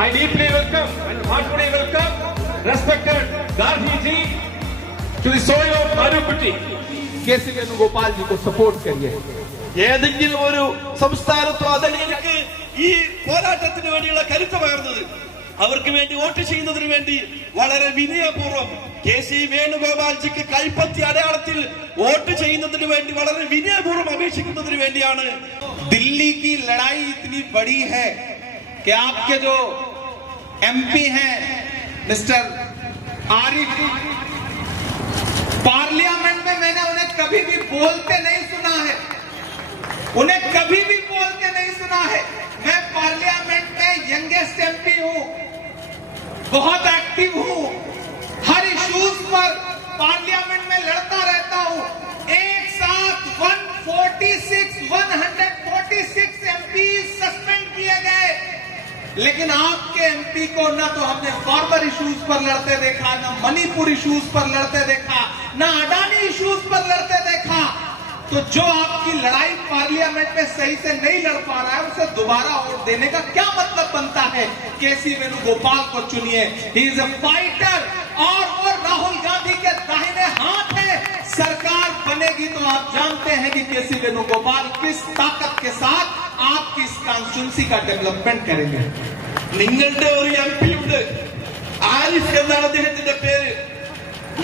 I deeply welcome and heartily welcome respected Gandhi ji to the soil of Arupati. KC Venugopal ji को support करिए. ഏതെങ്കിലും ഒരു സംസ്ഥാനത്തോ അതല്ലെങ്കിൽ ഈ പോരാട്ടത്തിന് വേണ്ടിയുള്ള കരുത്ത് പകർന്നത് അവർക്ക് വേണ്ടി വോട്ട് ചെയ്യുന്നതിന് വേണ്ടി വളരെ വിനയപൂർവ്വം KC വേണുഗോപാൽജിക്ക് കൈപ്പത്തി അടയാളത്തിൽ വോട്ട് ചെയ്യുന്നതിന് വേണ്ടി വളരെ വിനയപൂർവ്വം അപേക്ഷിക്കുന്നതിന് വേണ്ടിയാണ്. दिल्ली की लड़ाई इतनी बड़ी है कि आपके जो MP हैं मिस्टर आरिफ, पार्लियामेंट में मैंने उन्हें कभी भी बोलते नहीं सुना है, उन्हें कभी भी बोलते नहीं सुना है. मैं पार्लियामेंट में यंगेस्ट MP हूं, बहुत एक्टिव हूं, हर इश्यूज पर पार्लियामेंट में लड़ता रहता हूं. एक साथ 146 MP सस्पेंड किए गए, लेकिन आपके MP को ना तो हमने फार्मर इश्यूज पर लड़ते देखा, ना मणिपुर इश्यूज पर लड़ते देखा, ना अडानी इश्यूज पर लड़ते देखा. तो जो आपकी लड़ाई पार्लियामेंट में सही से नहीं लड़ पा रहा है उसे दोबारा वोट देने का क्या मतलब बनता है? KC वेणुगोपाल को चुनिए. ही इज अ फाइटर और वो राहुल गांधी के दाहिने हाथ है. सरकार बनेगी तो आप जानते हैं कि KC वेणुगोपाल किस ताकत के साथ आपकी इस कॉन्स्टिट्यूंसी का डेवलपमेंट करेंगे. നിങ്ങളുടെ ഒരു MP ഉണ്ട്, ആരിഫ് എന്നാണ് അദ്ദേഹത്തിന്റെ പേര്.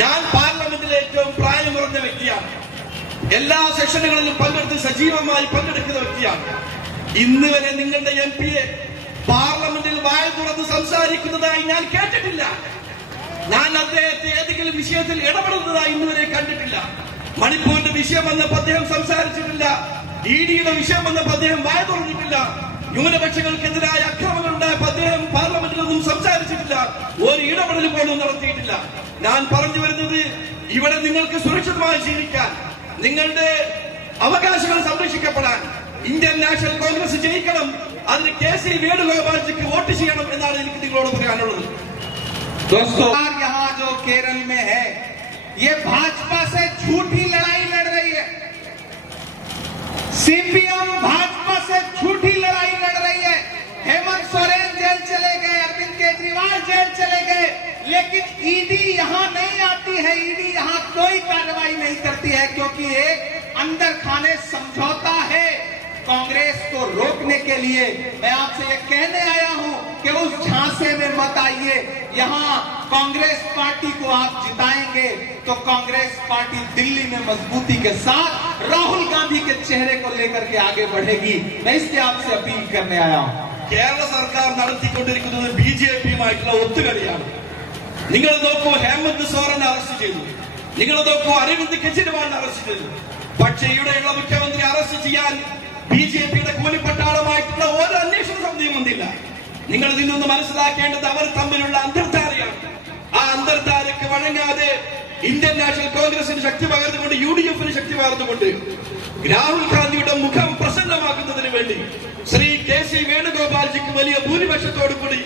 ഞാൻ പാർലമെന്റിലെ ഏറ്റവും പ്രായം കുറഞ്ഞ വ്യക്തിയാണ്. എല്ലാ സെഷനുകളിലും പങ്കെടുത്ത് സജീവമായി പങ്കെടുക്കുന്ന വ്യക്തിയാണ്. ഇന്ന് വരെ നിങ്ങളുടെ MP-യെ പാർലമെന്റിൽ വായ തുറന്ന് സംസാരിക്കുന്നതായി ഞാൻ കേട്ടിട്ടില്ല. ഞാൻ അദ്ദേഹത്തെ ഏതെങ്കിലും വിഷയത്തിൽ ഇടപെടുന്നതായി ഇന്നുവരെ കണ്ടിട്ടില്ല. മണിപ്പൂരിന്റെ വിഷയം വന്നപ്പോൾ അദ്ദേഹം സംസാരിച്ചിട്ടില്ല. ED-യുടെ വിഷയം വന്നപ്പോൾ അദ്ദേഹം വായ തുറന്നിട്ടില്ല. ന്യൂനപക്ഷങ്ങൾക്കെതിരായ അക്രമങ്ങൾ ഉണ്ടായപ്പോൾ അദ്ദേഹം പാർലമെന്റിലൊന്നും സംസാരിച്ചിട്ടില്ല. ഒരു ഇടപെടൽ പോലും നടത്തിയിട്ടില്ല. ഞാൻ പറഞ്ഞു വരുന്നത്, ഇവിടെ നിങ്ങൾക്ക് സുരക്ഷിതമായി ജീവിക്കാൻ, നിങ്ങളുടെ അവകാശങ്ങൾ സംരക്ഷിക്കപ്പെടാൻ ഇന്ത്യൻ നാഷണൽ കോൺഗ്രസ് ജയിക്കണം. അതിന് KC വേണുഗോപാൽജിക്ക് വോട്ട് ചെയ്യണം എന്നാണ് എനിക്ക് നിങ്ങളോട് പറയാനുള്ളത്. दोस्तों, यहाँ जो केरल में है ये भाजपा से झूठी लड़ाई लड़ रही है. CPM भाजपा से झूठी लड़ाई लड़ रही है. हेमंत सोरेन जेल चले गए, अरविंद केजरीवाल जेल चले गए, लेकिन ED यहाँ नहीं आती है. ED यहाँ कोई कार्रवाई नहीं करती है क्योंकि एक अंदर खाने समझौता है. कांग्रेस को रोकने के लिए मैं आपसे ये कहने आया हूं कि उस झांसे में मत आइए. यहाँ कांग्रेस पार्टी को आप जिताएंगे तो कांग्रेस पार्टी दिल्ली में मजबूती के साथ राहुल गांधी के चेहरे को लेकर के आगे बढ़ेगी. मैं इसलिए आपसे अपील करने आया हूं. കേരള സർക്കാർ നടത്തിക്കൊണ്ടിരിക്കുന്നത് BJP-യുമായിട്ടുള്ള ഒത്തുകളിയാണ്. നിങ്ങൾ നോക്കൂ, ഹേമന്ത് സോറനെ അറസ്റ്റ് ചെയ്തു. നിങ്ങൾ നോക്കൂ, അരവിന്ദ് കെജ്രിവാളിനെ അറസ്റ്റ് ചെയ്തു. പക്ഷേ ഇവിടെയുള്ള മുഖ്യമന്ത്രി അറസ്റ്റ് ചെയ്യാൻ BJP-യുടെ കൂലിപ്പട്ടാളമായിട്ടുള്ള ഒരു അന്വേഷണ സമിതിയും വന്നില്ല. നിങ്ങൾ ഇതിനൊന്ന് മനസ്സിലാക്കേണ്ടത് അവർ തമ്മിലുള്ള അന്തർധാരയാണ്. ആ അന്തർധാരയ്ക്ക് വഴങ്ങാതെ ഇന്ത്യൻ നാഷണൽ കോൺഗ്രസിന് ശക്തി പകർന്നുകൊണ്ട്, UDF-ന് ശക്തി പകർന്നുകൊണ്ട്, രാഹുൽ ഗാന്ധിയുടെ മുഖം പ്രസന്നമാക്കുന്നതിന് വേണ്ടി ശ്രീ KC വേണുഗോപാൽജിക്ക് വലിയ ഭൂരിപക്ഷത്തോടു കൂടി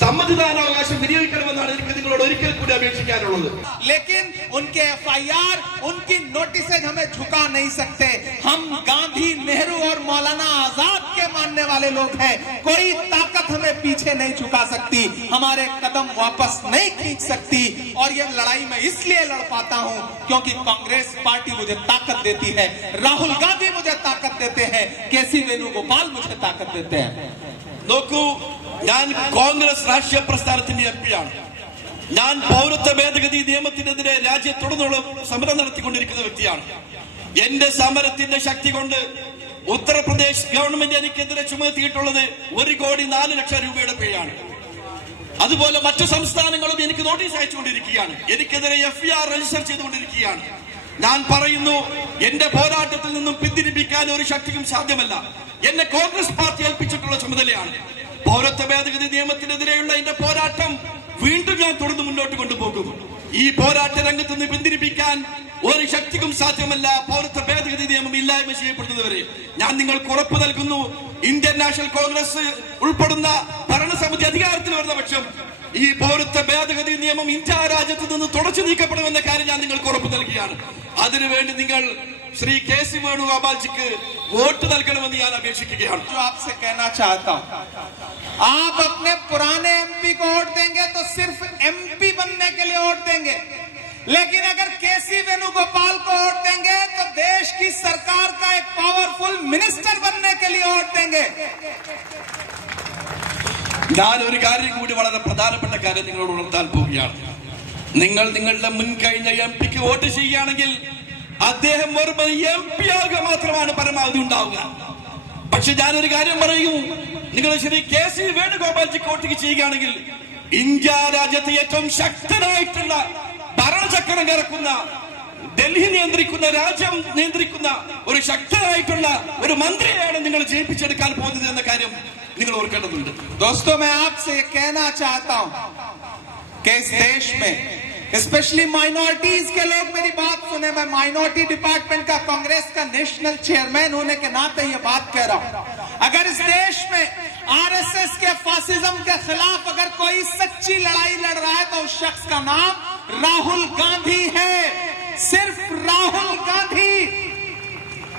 സമ്മതിദാനാവകാശം വിനിയോഗിക്കണമെന്നാണ് എനിക്ക് നിങ്ങളോട് ഒരിക്കൽ കൂടി അപേക്ഷിക്കാനുള്ളത്. लेकिन उनके FIR, उनकी नोटिसेज हमें झुका नहीं सकते. हम गांधी, नेहरू और मौलाना आजाद के मानने वाले लोग हैं. कोई ताकत हमें पीछे नहीं झुका सकती, हमारे कदम वापस नहीं खींच सकती. और ये लड़ाई मैं इसलिए लड़ पाता हूं क्योंकि कांग्रेस पार्टी मुझे ताकत देती है, राहुल गांधी मुझे ताकत देते हैं, केसी वेणुगोपाल मुझे ताकत देते हैं. നോക്കൂ, ഞാൻ കോൺഗ്രസ് രാഷ്ട്രീയ പ്രസ്ഥാനത്തിന്റെ എംപിയാണ്. ഞാൻ പൗരത്വ ഭേദഗതി നിയമത്തിനെതിരെ രാജ്യത്തുടനീളം സമരം നടത്തിക്കൊണ്ടിരിക്കുന്ന വ്യക്തിയാണ്. എന്റെ സമരത്തിന്റെ ശക്തി കൊണ്ട് ഉത്തർപ്രദേശ് ഗവൺമെന്റ് എനിക്കെതിരെ ചുമത്തിയിട്ടുള്ളത് 1,04,00,000 രൂപയുടെ പിഴയാണ്. അതുപോലെ മറ്റു സംസ്ഥാനങ്ങളും എനിക്ക് നോട്ടീസ് അയച്ചുകൊണ്ടിരിക്കുകയാണ്, എനിക്കെതിരെ FIR രജിസ്റ്റർ ചെയ്തുകൊണ്ടിരിക്കുകയാണ്. ഞാൻ പറയുന്നു, എന്റെ പോരാട്ടത്തിൽ നിന്നും പിന്തിരിപ്പിക്കാൻ ഒരു ശക്തിക്കും സാധ്യമല്ല. എന്നെ കോൺഗ്രസ് പാർട്ടി ഏൽപ്പിച്ചിട്ടുള്ള ചുമതലയാണ്. പൗരത്വ ഭേദഗതി നിയമത്തിനെതിരെയുള്ള എന്റെ പോരാട്ടം വീണ്ടും ഞാൻ തുടർന്ന് മുന്നോട്ട് കൊണ്ടുപോകും. ഈ പോരാട്ട രംഗത്ത് നിന്ന് പിന്തിരിപ്പിക്കാൻ ഒരു ശക്തിക്കും സാധ്യമല്ല. പൗരത്വ ഭേദഗതി നിയമം ഇല്ലായ്മ ചെയ്യപ്പെടുന്നതുവരെ ഞാൻ നിങ്ങൾക്ക് ഉറപ്പ് നൽകുന്നു, ഇന്ത്യൻ നാഷണൽ കോൺഗ്രസ് ഉൾപ്പെടുന്ന ഭരണസമിതി അധികാരത്തിൽ വരുന്ന പക്ഷം ഈ പൗരത്വ ഭേദഗതി നിയമം ഇന്ത്യ രാജ്യത്ത് നിന്ന് തുടച്ചു നീക്കപ്പെടുമെന്ന കാര്യം ഞാൻ നിങ്ങൾക്ക് ഉറപ്പ് നൽകുകയാണ്. അതിനുവേണ്ടി നിങ്ങൾ ശ്രീ KC വേണുഗോപാൽജിക്ക് വോട്ട് നൽകണമെന്ന് ഞാൻ അപേക്ഷിക്കുകയാണ്. जो आपसे कहना चाहता हूं, आप अपने पुराने MP को वोट देंगे तो सिर्फ MP बनने के लिए वोट देंगे, लेकिन अगर KC वेणुगोपाल को वोट देंगे तो देश की सरकार का एक पावरफुल मिनिस्टर बनने के लिए वोट देंगे. ഞാൻ ഒരു കാര്യം കൂടി, വളരെ പ്രധാനപ്പെട്ട കാര്യം നിങ്ങളോട് ഉണർത്താൻ പോവുകയാണ്. നിങ്ങൾ നിങ്ങളുടെ മുൻകഴിഞ്ഞ MPക്ക് വോട്ട് ചെയ്യുകയാണെങ്കിൽ അദ്ദേഹം വെറും MP ആകുക മാത്രമാണ് പരമാവധി ഉണ്ടാവുക. പക്ഷെ ഞാനൊരു കാര്യം പറയൂ, നിങ്ങൾ ശ്രീ KC വേണുഗോപാൽജിക്ക് വോട്ട് ചെയ്യുകയാണെങ്കിൽ ഇന്ത്യ രാജ്യത്തെ ഏറ്റവും ശക്തനായിട്ടുള്ള ഭരണചക്രം കറക്കുന്ന, ഡൽഹി നിയന്ത്രിക്കുന്ന, രാജ്യം നിയന്ത്രിക്കുന്ന ഒരു ശക്തനായിട്ടുള്ള ഒരു മന്ത്രിയെയാണ് നിങ്ങൾ ജയിപ്പിച്ചെടുക്കാൻ പോകുന്നത് എന്ന കാര്യം നിങ്ങൾ ഓർക്കേണ്ടതുണ്ട്. दोस्तों, मैं आपसे ये कहना चाहता हूं कि इस देश में स्पेशली माइनॉरिटीज के लोग मेरी बात सुने. मैं माइनॉरिटी डिपार्टमेंट का कांग्रेस का नेशनल चेयरमैन होने के नाते ये बात कह रहा हूं. अगर इस देश में RSS के फासिज्म के खिलाफ अगर कोई सच्ची लड़ाई लड़ रहा है तो उस शख्स का नाम राहुल गांधी है, सिर्फ राहुल गांधी.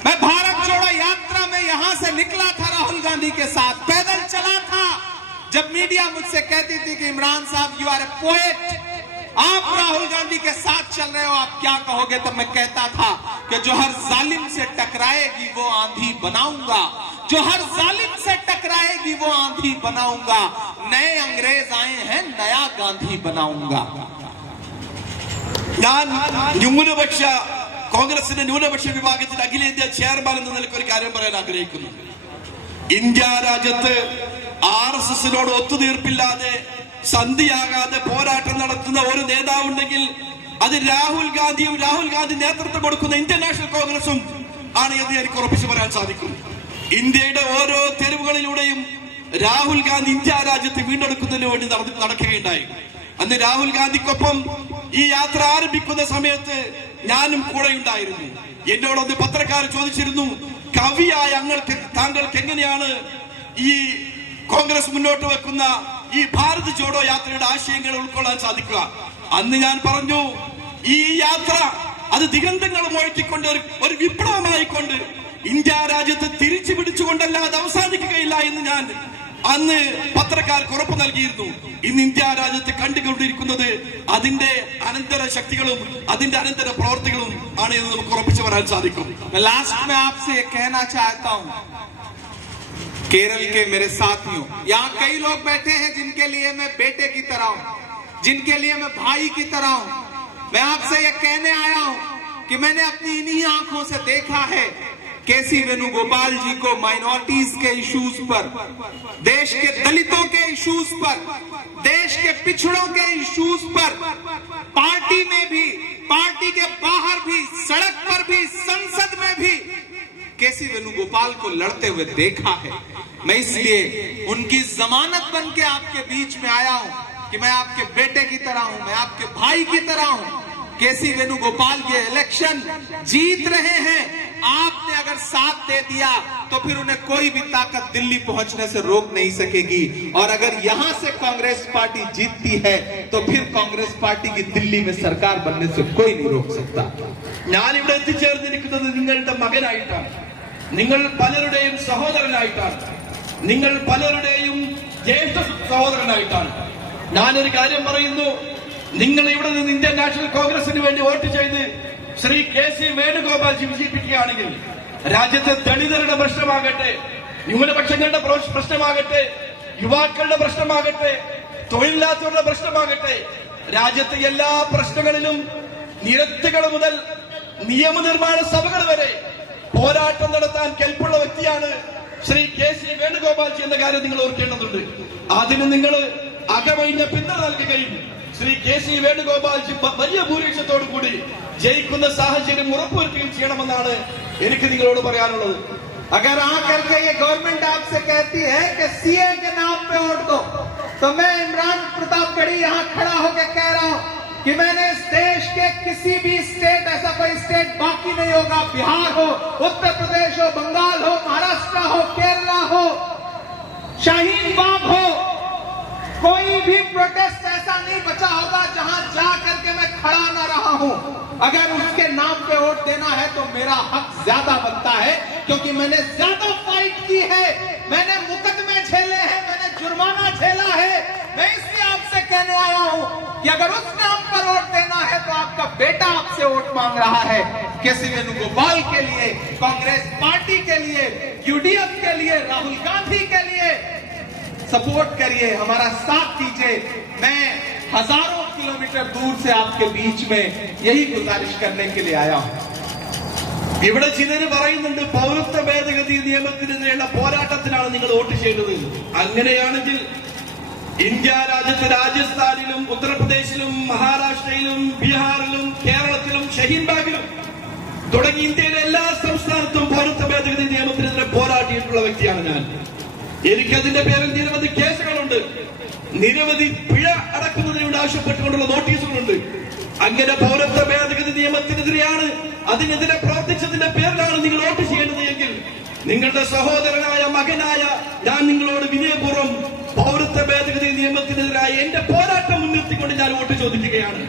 मैं भारत जोड़ो यात्रा में यहां से निकला था राहुल गांधी के साथ, पैदल चला था. जब मीडिया मुझसे कहती थी कि इमरान साहब यू आर ए पोएट, आप राहुल गांधी के साथ चल रहे हो, आप क्या कहोगे, तब मैं कहता था कि जो हर जालिम से टकराएगी वो आंधी बनाऊंगा, जो हर जालिम से टकराएगी वो आंधी बनाऊंगा. नए अंग्रेज आए हैं, नया गांधी बनाऊंगा. ഞാൻ ന്യൂനപക്ഷ കോൺഗ്രസിന്റെ ന്യൂനപക്ഷ വിഭാഗത്തിന്റെ അഖിലേന്ത്യാ ചെയർമാൻ എന്ന നിലയ്ക്ക് ഒരു കാര്യം പറയാൻ ആഗ്രഹിക്കുന്നു. ഇന്ത്യ രാജ്യത്ത് RSSനോട് ഒത്തുതീർപ്പില്ലാതെ, സന്ധിയാകാതെ പോരാട്ടം നടത്തുന്ന ഒരു നേതാവുണ്ടെങ്കിൽ അത് രാഹുൽ ഗാന്ധിയും രാഹുൽ ഗാന്ധി നേതൃത്വം കൊടുക്കുന്ന ഇന്ത്യൻ നാഷണൽ കോൺഗ്രസും ആണ് എന്ന് എനിക്ക് ഉറപ്പിച്ചു പറയാൻ സാധിക്കും. ഇന്ത്യയുടെ ഓരോ തെരുവുകളിലൂടെയും രാഹുൽ ഗാന്ധി ഇന്ത്യ രാജ്യത്ത് വീണ്ടെടുക്കുന്നതിന് വേണ്ടി നടക്കുകയുണ്ടായി. അന്ന് രാഹുൽ ഗാന്ധിക്കൊപ്പം ഈ യാത്ര ആരംഭിക്കുന്ന സമയത്ത് ഞാനും കൂടെ ഉണ്ടായിരുന്നു. എന്നോടൊന്ന് പത്രക്കാർ ചോദിച്ചിരുന്നു, കവിയായ താങ്കൾക്ക് എങ്ങനെയാണ് ഈ കോൺഗ്രസ് മുന്നോട്ട് വെക്കുന്ന ഈ ഭാരത് ജോഡോ യാത്രയുടെ ആശയങ്ങൾ ഉൾക്കൊള്ളാൻ സാധിക്കുക? അന്ന് ഞാൻ പറഞ്ഞു, ഈ യാത്ര അത് ദിഗന്ധങ്ങൾ മുഴക്കിക്കൊണ്ട് ഒരു വിപ്ലവമായിക്കൊണ്ട് ഇന്ത്യ രാജ്യത്ത് തിരിച്ചു പിടിച്ചുകൊണ്ടല്ലാതെ അവസാനിക്കുകയില്ല എന്ന് ഞാൻ അന്ന് പത്രക്കാർക്ക് ഉറപ്പ് നൽകിയിരുന്നു. ഇന്ന് ഇന്ത്യ രാജ്യത്ത് കണ്ടുകൊണ്ടിരിക്കുന്നത് അതിന്റെ അനന്തര ശക്തികളും അതിന്റെ അനന്തര പ്രവർത്തികളും ആണ് എന്ന് നമുക്ക് ഉറപ്പിച്ചു പറയാൻ സാധിക്കും. लास्ट में आपसे ये कहना चाहता हूं, केरल के मेरे साथियों, यहाँ कई लोग बैठे हैं जिनके लिए मैं बेटे की तरह हूं, जिनके लिए मैं भाई की तरह हूं. मैं आपसे ये कहने आया हूं कि मैंने अपनी इन्हीं आंखों से देखा है KC वेणुगोपाल जी को माइनॉरिटीज के इश्यूज पर, देश के दलितों के इश्यूज पर, देश के पिछड़ों के इश्यूज पर पार्टी में भी, पार्टी के बाहर भी, सड़क पर भी, संसद में भी KC वेणुगोपाल को लड़ते हुए देखा है. मैं इसलिए उनकी जमानत बन के आपके बीच में आया हूं कि मैं आपके बेटे की तरह हूं, मैं आपके भाई की तरह हूं. KC वेणुगोपाल ये इलेक्शन जीत रहे हैं आपने अगर साथ दे दिया तो फिर उन्हें कोई भी ताकत दिल्ली पहुंचने से रोक नहीं सकेगी। और अगर यहां से कांग्रेस पार्टी जीतती है तो फिर कांग्रेस पार्टी की दिल्ली में सरकार बनने से कोई नहीं रोक सकता। ഞാൻ ഇവിടെ എത്തിച്ചേർന്നിരിക്കുന്നത് നിങ്ങളുടെ മകനായിട്ടാണ്, നിങ്ങൾ പലരുടെയും സഹോദരനായിട്ടാണ്, നിങ്ങൾ പലരുടെയും ജ്യേഷ്ഠ സഹോദരനായിട്ടാണ്. ഞാനൊരു കാര്യം പറയുന്നു, നിങ്ങൾ ഇവിടെ നിന്ന് ഇന്ത്യൻ നാഷണൽ കോൺഗ്രസിന് വേണ്ടി വോട്ട് ചെയ്ത് ശ്രീ കെ.സി. വേണുഗോപാൽജി വിജയിപ്പിക്കുകയാണെങ്കിൽ രാജ്യത്തെ ദളിതരുടെ പ്രശ്നമാകട്ടെ, ന്യൂനപക്ഷങ്ങളുടെ പ്രശ്നമാകട്ടെ, യുവാക്കളുടെ പ്രശ്നമാകട്ടെ, തൊഴിലില്ലാത്തവരുടെ പ്രശ്നമാകട്ടെ, രാജ്യത്തെ എല്ലാ പ്രശ്നങ്ങളിലും നിരത്തുകൾ മുതൽ നിയമനിർമ്മാണ സഭകൾ വരെ പോരാട്ടം നടത്താൻ കെൽപ്പുള്ള വ്യക്തിയാണ് ശ്രീ കെ.സി. വേണുഗോപാൽജി എന്ന കാര്യം നിങ്ങൾ ഓർക്കേണ്ടതുണ്ട്. അതിന് നിങ്ങൾ അകമഴിഞ്ഞ പിന്തുണ നൽകുകയും ശ്രീ കെ.സി. വേണുഗോപാൽജി വലിയ ഭൂരിപക്ഷത്തോടു കൂടി ജയിക്കുന്ന സാഹചര്യം ഉറപ്പുവരുത്തുകയും ചെയ്യണമെന്നാണ് എനിക്ക് നിങ്ങളോട് പറയാനുള്ളത്. अगर आकर के ये गवर्नमेंट आपसे कहती है कि सीए के नाम पे वोट दो, तो मैं इमरान प्रतापगढ़ी यहाँ खड़ा होकर कह रहा हूँ कि मैंने इस देश के किसी भी स्टेट, ऐसा कोई स्टेट बाकी नहीं होगा, बिहार हो, उत्तर प्रदेश हो, बंगाल हो, महाराष्ट्र हो, केरला हो, शाहीन बाग हो, कोई भी प्रोटेस्ट ऐसा नहीं बचा होगा जहां जा करके मैं खड़ा ना रहा हूं। अगर उसके नाम पे वोट देना है तो मेरा हक ज्यादा बनता है, क्योंकि मैंने ज्यादा फाइट की है, मैंने मुकदमे झेले हैं, मैंने जुर्माना झेला है। मैं इसलिए आपसे कहने आया हूं कि अगर उस नाम पर वोट देना है तो आपका बेटा आपसे वोट मांग रहा है। के.सी. वेणुगोपाल के लिए, कांग्रेस पार्टी के लिए, यूडीएफ के लिए, राहुल गांधी के लिए सपोर्ट करिए, हमारा साथ दीजिए। मैं हजारों किलोमीटर दूर से आपके बीच में यही गुजारिश करने के लिए आया हूं। ഇവിടെ ചിലര് പറയുന്നുണ്ട് പൗരത്വ ഭേദഗതി നിയമത്തിനെതിരെയുള്ള പോരാട്ടത്തിനാണ് നിങ്ങൾ വോട്ട് ചെയ്തത്. അങ്ങനെയാണെങ്കിൽ ഇന്ത്യ രാജ്യത്ത് രാജസ്ഥാനിലും ഉത്തർപ്രദേശിലും മഹാരാഷ്ട്രയിലും ബീഹാറിലും കേരളത്തിലും ഷഹീൻബാഗിലും തുടങ്ങി ഇന്ത്യയിലെ എല്ലാ സംസ്ഥാനത്തും പൗരത്വ ഭേദഗതി നിയമത്തിനെതിരെ പോരാടിയിട്ടുള്ള വ്യക്തിയാണ് ഞാൻ. എനിക്കതിന്റെ പേരിൽ നിരവധി കേസുകളുണ്ട്, നിരവധി പിഴ അടക്കുന്നതിനോട് ആവശ്യപ്പെട്ടുകൊണ്ടുള്ള നോട്ടീസുകളുണ്ട്. അങ്ങനെ പൗരത്വ ഭേദഗതി നിയമത്തിനെതിരെയാണ്, അതിനെതിരെ പ്രവർത്തിച്ചതിന്റെ പേരിലാണ് നിങ്ങൾ വോട്ട് ചെയ്യേണ്ടത് എങ്കിൽ നിങ്ങളുടെ സഹോദരനായ മകനായ ഞാൻ നിങ്ങളോട് വിനയപൂർവ്വം പൗരത്വ ഭേദഗതി നിയമത്തിനെതിരായ എന്റെ പോരാട്ടം മുൻനിർത്തിക്കൊണ്ട് ഞാൻ വോട്ട് ചോദിക്കുകയാണ്.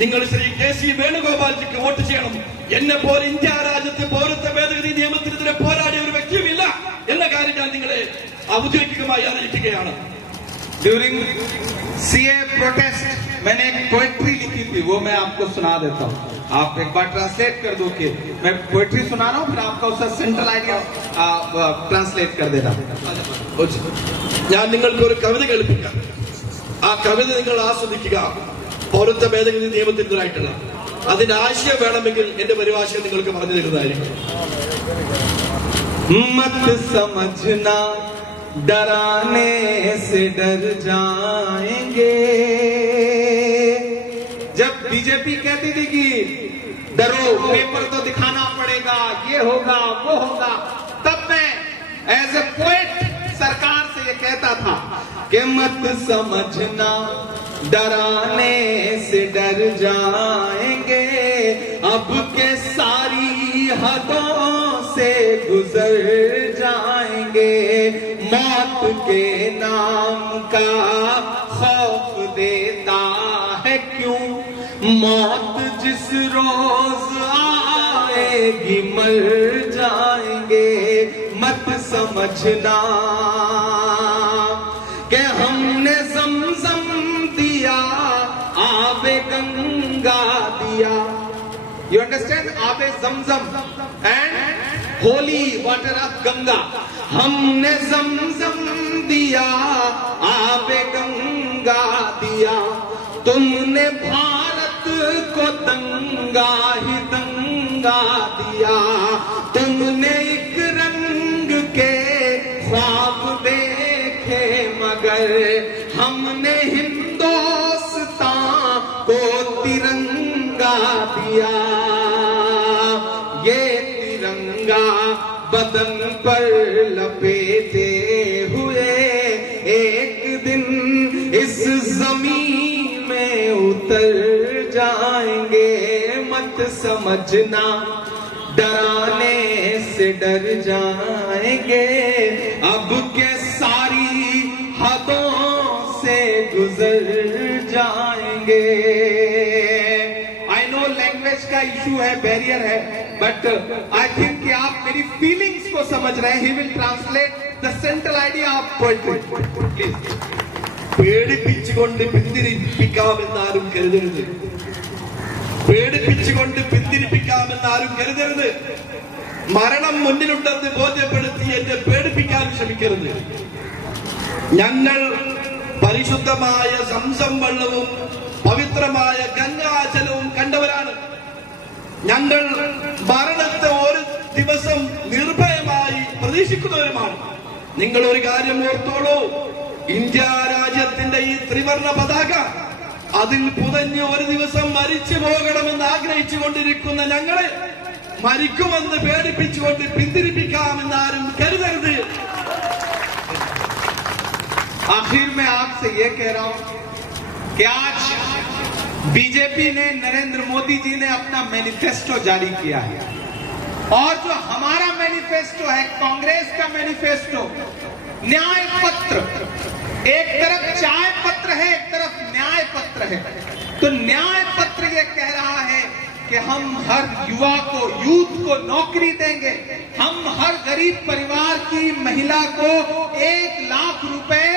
നിങ്ങൾ ശ്രീ കെ.സി. വേണുഗോപാൽജിക്ക് വോട്ട് ചെയ്യണം. എന്നെ പോലെ ഇന്ത്യ രാജ്യത്ത് പൗരത്വ ഭേദഗതി നിയമത്തിനെതിരെ പോരാടിയ ഒരു വ്യക്തിയുമില്ല എന്ന കാര്യം ഞാൻ നിങ്ങളെ ഔദ്യോഗികമായി അറിയിക്കുകയാണ്. ड्यूरिंग सीए प्रोटेस्ट मैंने एक पोएट्री लिखी थी, वो मैं आपको सुना देता हूँ, आप एक बार ट्रांसलेट कर दो। कि मैं पोएट्री सुना रहा हूँ, फिर आपका उसका सेंट्रल आइडिया ट्रांसलेट कर देना। ഞാൻ നിങ്ങൾക്ക് ഒരു കവിത കേൾപ്പിക്കാം, ആ കവിത നിങ്ങൾ ആസ്വദിക്കുക. പൗരത്വ ഭേദഗതി നിയമത്തിനെതിരായിട്ടുള്ള അതിന്റെ ആശയം വേണമെങ്കിൽ എന്റെ പരിഭാഷ നിങ്ങൾക്ക് പറഞ്ഞു തരുന്നതായിരിക്കും. मत समझना डराने से डर जाएंगे। जब बीजेपी कहती थी कि डरो, पेपर तो दिखाना पड़ेगा, ये होगा वो होगा, तब मैं एज ए पोएट सरकार से ये कहता था कि मत समझना डराने से डर जाएंगे, अब के सारी हदों से गुजर जाएंगे, मौत के नाम का खौफ देता है क्यों, मौत जिस रोज आएगी मर जाएंगे, मत समझना कि हमने ज़मज़म दिया, आबे गंगा दिया। You understand? Abe Zamzam and holy water of Ganga. हमने ज़मज़म दिया, आबे गंगा दिया, तुमने भारत को दंगा ही दंगा दिया, तुमने एक रंग के ख्वाब देखे मगर हमने हिंदुस्तान को तिरंगा दिया, ये तिरंगा बदन पर लपेटे हुए एक दिन इस जमीन में उतर जाएंगे, मत समझना डराने से डर जाएंगे, अब के सारी हदों से गुजर जाएंगे। आई नो लैंग्वेज का इशू है, बैरियर है, बट आई थिंक कि आप मेरी फीलिंग्स को समझ रहे हैं। He will translate the central idea of poetry. Please. പേടിപ്പിച്ചുകൊണ്ട് പിന്തിരിപ്പിക്കാമെന്നാരും കരുതരുത്. പേടിപ്പിച്ചുകൊണ്ട് പിന്തിരിപ്പിക്കാമെന്നാരും കരുതരുത്. മരണം മുന്നിലുണ്ടെന്ന് ബോധ്യപ്പെടുത്തി എന്നെ പേടിപ്പിക്കാൻ ശ്രമിക്കരുത്. ഞങ്ങൾ പരിശുദ്ധമായ സംസം വെള്ളവും പവിത്രമായ ഗംഗാജലവും കണ്ടവരാണ്. ഞങ്ങൾ മരണത്തെ ഒരു ദിവസം നിർഭയമായി പ്രതീക്ഷിക്കുന്നവരുമാണ്. നിങ്ങൾ ഒരു കാര്യം ഓർത്തോളൂ, ഇന്ത്യ രാജ്യത്തിന്റെ ഈ ത്രിവർണ പതാക അതിൽ പുതഞ്ഞ് ഒരു ദിവസം മരിച്ചു പോകണമെന്ന് ആഗ്രഹിച്ചു കൊണ്ടിരിക്കുന്ന ഞങ്ങളെ മരിക്കുമെന്ന് പേടിപ്പിച്ചുകൊണ്ട് പിന്തിരിപ്പിക്കാമെന്ന് ആരും കരുതരുത്. आखिर में आपसे ये कह रहा हूं कि आज बीजेपी ने, नरेंद्र मोदी जी ने अपना मैनिफेस्टो जारी किया है, और जो हमारा मैनिफेस्टो है, कांग्रेस का मैनिफेस्टो, न्याय पत्र, एक तरफ चाय पत्र है, एक तरफ न्याय पत्र है। तो न्याय पत्र ये कह रहा है कि हम हर युवा को, यूथ को नौकरी देंगे, हम हर गरीब परिवार की महिला को 1 लाख रुपए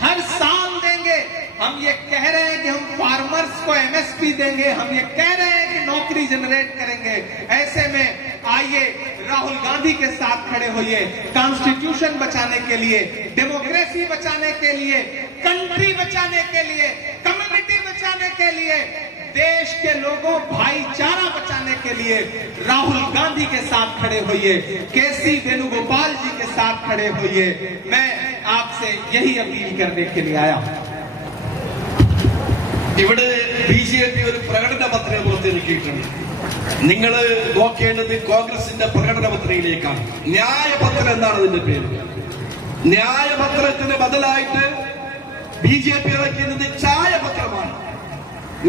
हर साल देंगे। हम ये कह रहे हैं कि हम फार्मर्स को एमएसपी देंगे, हम ये कह रहे हैं कि नौकरी जनरेट करेंगे। ऐसे में आइए राहुल गांधी के साथ खड़े होइए, कॉन्स्टिट्यूशन बचाने के लिए, डेमोक्रेसी बचाने के लिए, कंट्री बचाने के लिए, कम्युनिटी बचाने के लिए, देश के लोगों भाईचारा बचाने के लिए राहुल गांधी के साथ खड़े होइए, केसी वेणुगोपाल जी के साथ खड़े होइए। मैं आपसे यही अपील करने के लिए आया हूं। ഇവിടെ ബിജെപി ഒരു പ്രകടന പത്രിക പുറത്തിറക്കിയിട്ടുണ്ട്. നിങ്ങൾ നോക്കേണ്ടത് കോൺഗ്രസിന്റെ പ്രകടന പത്രികയിലേക്കാണ്. ന്യായപത്രം എന്നാണ് അതിന്റെ പേര്. ന്യായപത്രത്തിന് ബദലായിട്ട് ബിജെപി ഇറക്കുന്നത് ചായപത്രമാണ്.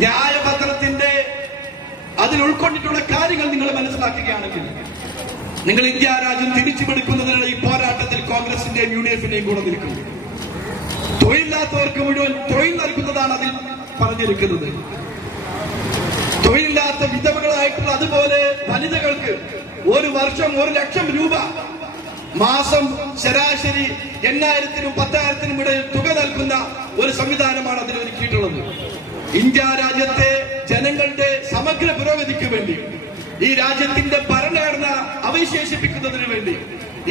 ന്യായപത്രത്തിന്റെ അതിൽ ഉൾക്കൊണ്ടിട്ടുള്ള കാര്യങ്ങൾ നിങ്ങൾ മനസ്സിലാക്കുകയാണെങ്കിൽ നിങ്ങൾ ഇന്ത്യ രാജ്യം തിരിച്ചുപിടിക്കുന്നതിനുള്ള ഈ പോരാട്ടത്തിൽ കോൺഗ്രസിന്റെയും UDF-ന്റെയും കൂടെ നിൽക്കുന്നു. തൊഴിലില്ലാത്തവർക്ക് മുഴുവൻ തൊഴിൽ നൽകുന്നതാണ് അതിൽ പറഞ്ഞിരിക്കുന്നത്. തൊഴിലില്ലാത്ത വിധവകളായിട്ടുള്ള അതുപോലെ വനിതകൾക്ക് ഒരു വർഷം 1 ലക്ഷം രൂപ, മാസം ശരാശരി 8,000-നും 10,000-നും ഇടയിൽ തുക നൽകുന്ന ഒരു സംവിധാനമാണ് അതിൽ ഒരുക്കിയിട്ടുള്ളത്. ഇന്ത്യ രാജ്യത്തെ ജനങ്ങളുടെ സമഗ്ര പുരോഗതിക്ക് വേണ്ടി, ഈ രാജ്യത്തിന്റെ ഭരണഘടന അവശേഷിപ്പിക്കുന്നതിന് വേണ്ടി,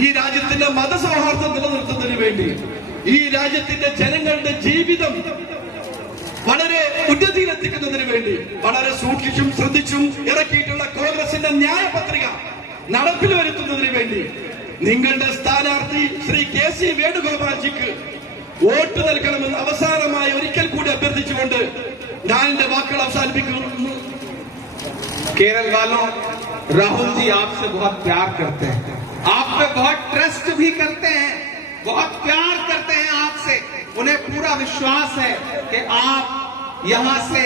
ഈ രാജ്യത്തിന്റെ മതസൗഹാർദ്ദം നിലനിർത്തുന്നതിന് വേണ്ടി, ഈ രാജ്യത്തിന്റെ ജനങ്ങളുടെ ജീവിതം വളരെ ഉന്നതിയിലെത്തിക്കുന്നതിന് വേണ്ടി വളരെ സൂക്ഷിച്ചും ശ്രദ്ധിച്ചും ഇറക്കിയിട്ടുള്ള കോൺഗ്രസിന്റെ ന്യായപത്രിക നടപ്പിൽ വരുത്തുന്നതിന് വേണ്ടി നിങ്ങളുടെ സ്ഥാനാർത്ഥി ശ്രീ KC വേണുഗോപാൽജിക്ക് വോട്ട് നൽകണമെന്ന് അവസാനമായി ഒരിക്കൽ കൂടി അഭ്യർത്ഥിച്ചുകൊണ്ട് ഞാൻ എന്റെ വാക്കുകൾ അവസാനിപ്പിക്കുന്നു. केरल वालों, राहुल जी आपसे बहुत प्यार करते हैं, आप पे बहुत ट्रस्ट भी करते हैं, बहुत प्यार करते हैं आपसे। उन्हें पूरा विश्वास है कि आप यहां से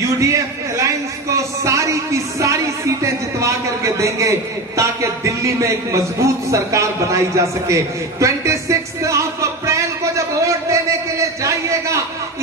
UDF अलायंस को सारी की सारी सीटें जितवा करके देंगे, ताकि दिल्ली में एक मजबूत सरकार बनाई जा सके। 26 अप्रैल को जब वोट देने के लिए जाइएगा,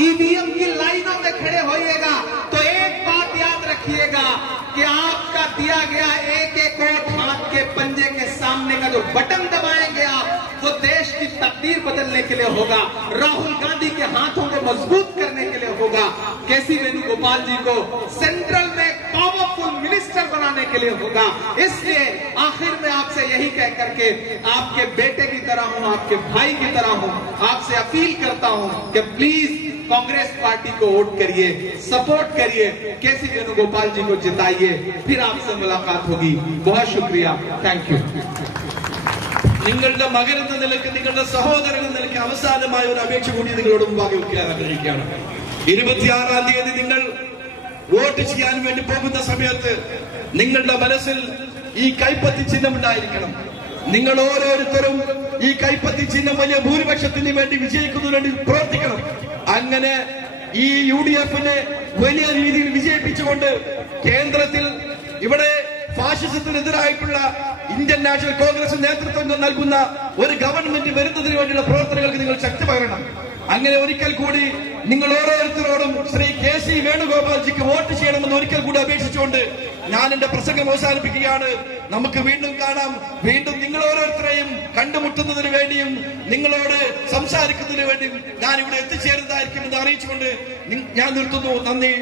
EVM की लाइनों में खड़े होइएगा, तो एक बात याद रखिएगा कि आपका दिया गया एक वोट हाथ के पंजे के सामने का जो बटन दबाएंगे आप, वो देश की तकदीर बदलने के लिए होगा, राहुल गांधी के हाथों को मजबूत करने के लिए होगा, KC वेणुगोपाल जी को सेंट्रल में पावरफुल मिनिस्टर बनाने के लिए होगा। इसलिए आखिर में आपसे यही कह करके, आपके बेटे की तरह हूं, आपके भाई की तरह हूं, आपसे अपील करता हूं कि प्लीज कांग्रेस पार्टी को वोट करिए, सपोर्ट करिए, KC वेणुगोपाल जी को जिताइए, फिर आपसे मुलाकात होगी। बहुत शुक्रिया, थैंक यू। നിങ്ങളുടെ മകൻ എന്ന നിലയ്ക്ക്, നിങ്ങളുടെ സഹോദരൻ എന്ന നിലയ്ക്ക് അവസാനമായ ഒരു അപേക്ഷ കൂടി നിങ്ങളോട് മുമ്പാകെ വെക്കാൻ ആഗ്രഹിക്കുകയാണ്. 26-ാം തീയതി നിങ്ങൾ വോട്ട് ചെയ്യാൻ വേണ്ടി പോകുന്ന സമയത്ത് നിങ്ങളുടെ മനസ്സിൽ ഈ കൈപ്പത്തി ചിഹ്നം ഉണ്ടായിരിക്കണം. നിങ്ങൾ ഓരോരുത്തരും ഈ കൈപ്പത്തി ചിഹ്നം വലിയ ഭൂരിപക്ഷത്തിന് വേണ്ടി വിജയിക്കുന്നതിന് വേണ്ടി പ്രവർത്തിക്കണം. അങ്ങനെ ഈ UDF-നെ വലിയ രീതിയിൽ വിജയിപ്പിച്ചുകൊണ്ട് കേന്ദ്രത്തിൽ ഇവിടെ ഫാഷിസത്തിനെതിരായിട്ടുള്ള ഇന്ത്യൻ നാഷണൽ കോൺഗ്രസ് നേതൃത്വം നൽകുന്ന ഒരു ഗവൺമെന്റ് വരുന്നതിന് വേണ്ടിയുള്ള പ്രവർത്തനങ്ങൾക്ക് നിങ്ങൾ ശക്തി പകരണം. അങ്ങനെ ഒരിക്കൽ കൂടി നിങ്ങൾ ഓരോരുത്തരോടും ശ്രീ KC വേണുഗോപാൽജിക്ക് വോട്ട് ചെയ്യണമെന്ന് ഒരിക്കൽ കൂടി അപേക്ഷിച്ചുകൊണ്ട് ഞാൻ എന്റെ പ്രസംഗം അവസാനിപ്പിക്കുകയാണ്. നമുക്ക് വീണ്ടും കാണാം. വീണ്ടും നിങ്ങൾ ഓരോരുത്തരെയും കണ്ടുമുട്ടുന്നതിന് വേണ്ടിയും നിങ്ങളോട് സംസാരിക്കുന്നതിന് വേണ്ടിയും ഞാൻ ഇവിടെ എത്തിച്ചേരുന്നതായിരിക്കും എന്ന് അറിയിച്ചുകൊണ്ട് ഞാൻ നിർത്തുന്നു. നന്ദി.